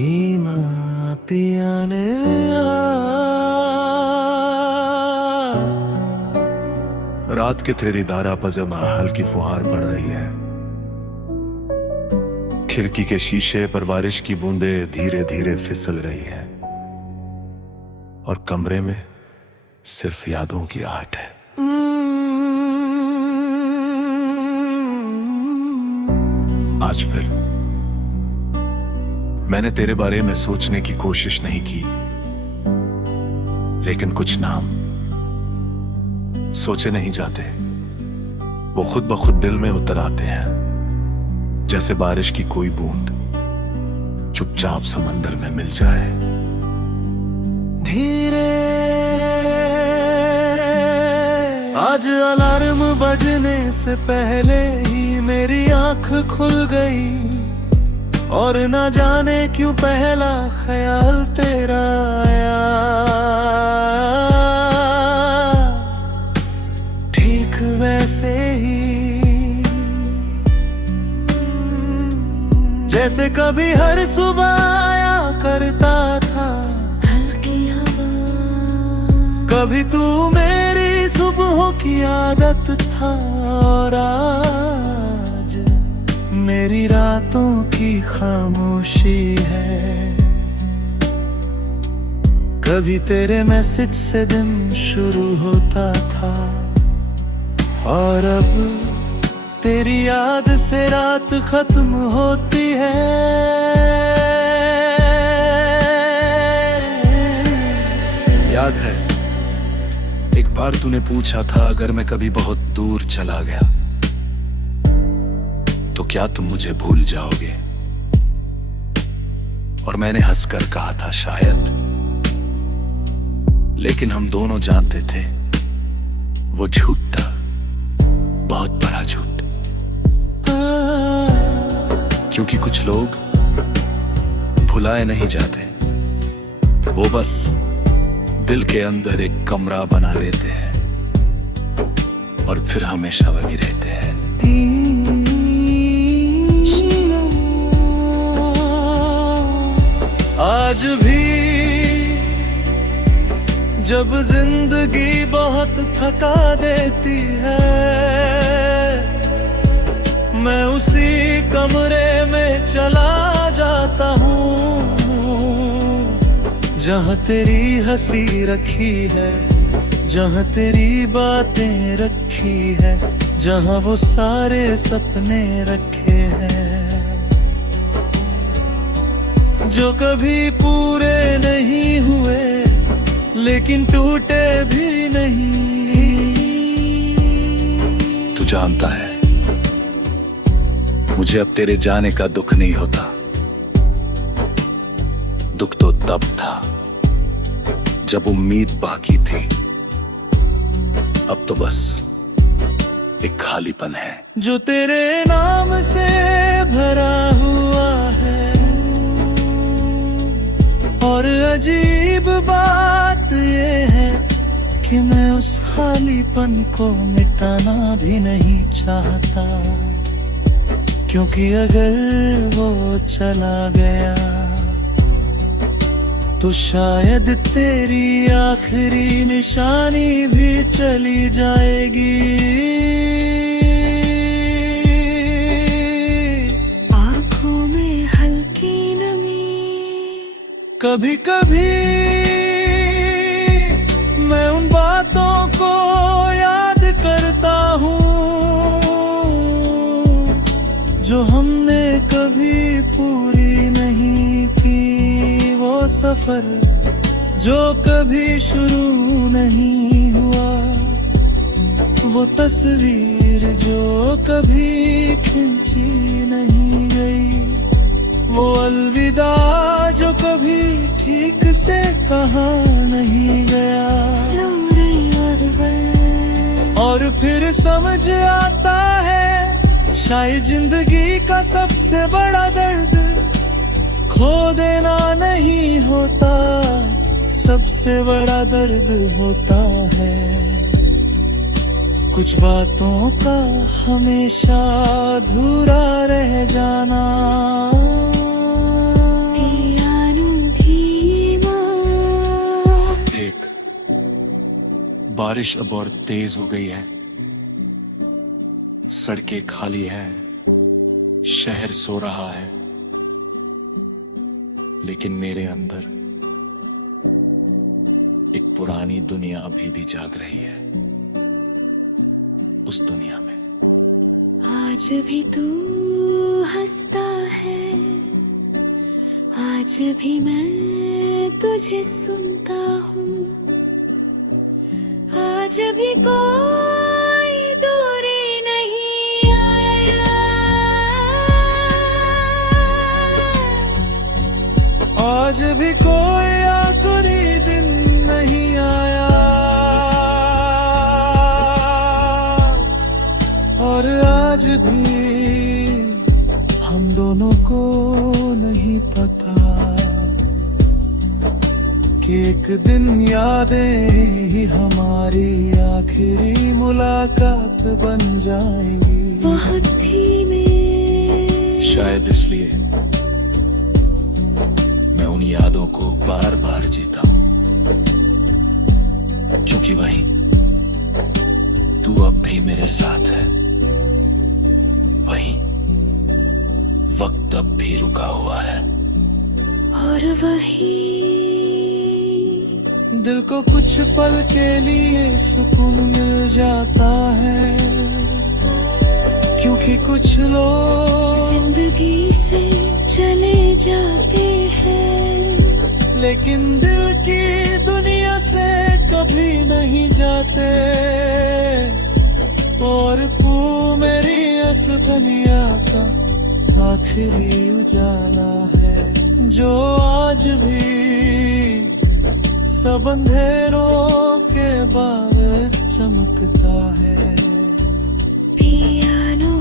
धीमा पिया ने रात के तेरी दारा पजमा हल्की फुहार पड़ रही है। खिड़की के शीशे पर बारिश की बूंदें धीरे धीरे फिसल रही है और कमरे में सिर्फ यादों की आहट है। आज फिर मैंने तेरे बारे में सोचने की कोशिश नहीं की, लेकिन कुछ नाम सोचे नहीं जाते, वो खुद ब खुद दिल में उतर आते हैं, जैसे बारिश की कोई बूंद चुपचाप समंदर में मिल जाए। धीरे आज अलार्म बजने से पहले ही मेरी आंख खुल गई और ना जाने क्यों पहला ख्याल तेरा आया। ठीक वैसे ही जैसे कभी हर सुबह आया करता था हल्की हवा, कभी तू मेरी सुबहों की आदत था और आज मेरी रातों की खामोशी है। कभी तेरे मैसेज से दिन शुरू होता था और अब तेरी याद से रात खत्म होती है। याद है एक बार तूने पूछा था, अगर मैं कभी बहुत दूर चला गया तो क्या तुम मुझे भूल जाओगे? और मैंने हंसकर कहा था शायद, लेकिन हम दोनों जानते थे वो झूठ था, बहुत बड़ा झूठ। क्योंकि कुछ लोग भुलाए नहीं जाते, वो बस दिल के अंदर एक कमरा बना लेते हैं और फिर हमेशा वही रहते हैं। आज भी जब जिंदगी बहुत थका देती है, मैं उसी कमरे में चला जाता हूँ जहाँ तेरी हंसी रखी है, जहाँ तेरी बातें रखी है, जहाँ वो सारे सपने रखे हैं जो कभी पूरे नहीं हुए लेकिन टूटे भी नहीं। तू जानता है मुझे अब तेरे जाने का दुख नहीं होता, दुख तो तब था जब उम्मीद बाकी थी, अब तो बस एक खालीपन है जो तेरे नाम से भरा हुआ है। और अजीब बात ये है कि मैं उस खालीपन को मिटाना भी नहीं चाहता, क्योंकि अगर वो चला गया तो शायद तेरी आखिरी निशानी भी चली जाएगी। आँखों में हल्की नमी, कभी कभी मैं उन बातों को याद करता हूँ जो हमने कभी पूरी नहीं की, वो सफर जो कभी शुरू नहीं हुआ, वो तस्वीर जो कभी खींची नहीं गई, वो अलविदा जो कभी ठीक से कहा नहीं गया। और फिर समझ आता है शायद जिंदगी का सबसे बड़ा दर्द खो देना नहीं होता, सबसे बड़ा दर्द होता है कुछ बातों का हमेशा अधूरा रह जाना। बारिश अब और तेज हो गई है, सड़कें खाली हैं, शहर सो रहा है, लेकिन मेरे अंदर एक पुरानी दुनिया अभी भी जाग रही है। उस दुनिया में आज भी तू हंसता है, आज भी मैं तुझे सुनता हूँ, आज भी कोई दूरी नहीं आया, आज भी कोई आखिरी दिन नहीं आया, और आज भी हम दोनों को नहीं पता कि एक दिन यादें ही हमारी आखिरी मुलाकात बन जाएंगी। बहुत धीमे शायद इसलिए मैं उन यादों को बार बार जीता हूं, क्योंकि वही तू अब भी मेरे साथ है, वही वक्त अब भी रुका हुआ है, और वही दिल को कुछ पल के लिए सुकून मिल जाता है, क्योंकि कुछ लोग जिंदगी से चले जाते हैं, लेकिन दिल की दुनिया से कभी नहीं जाते। और तू मेरी इस दुनिया का आखिरी उजाला है, जो आज भी सब अंधेरों के बाद चमकता है। पियानो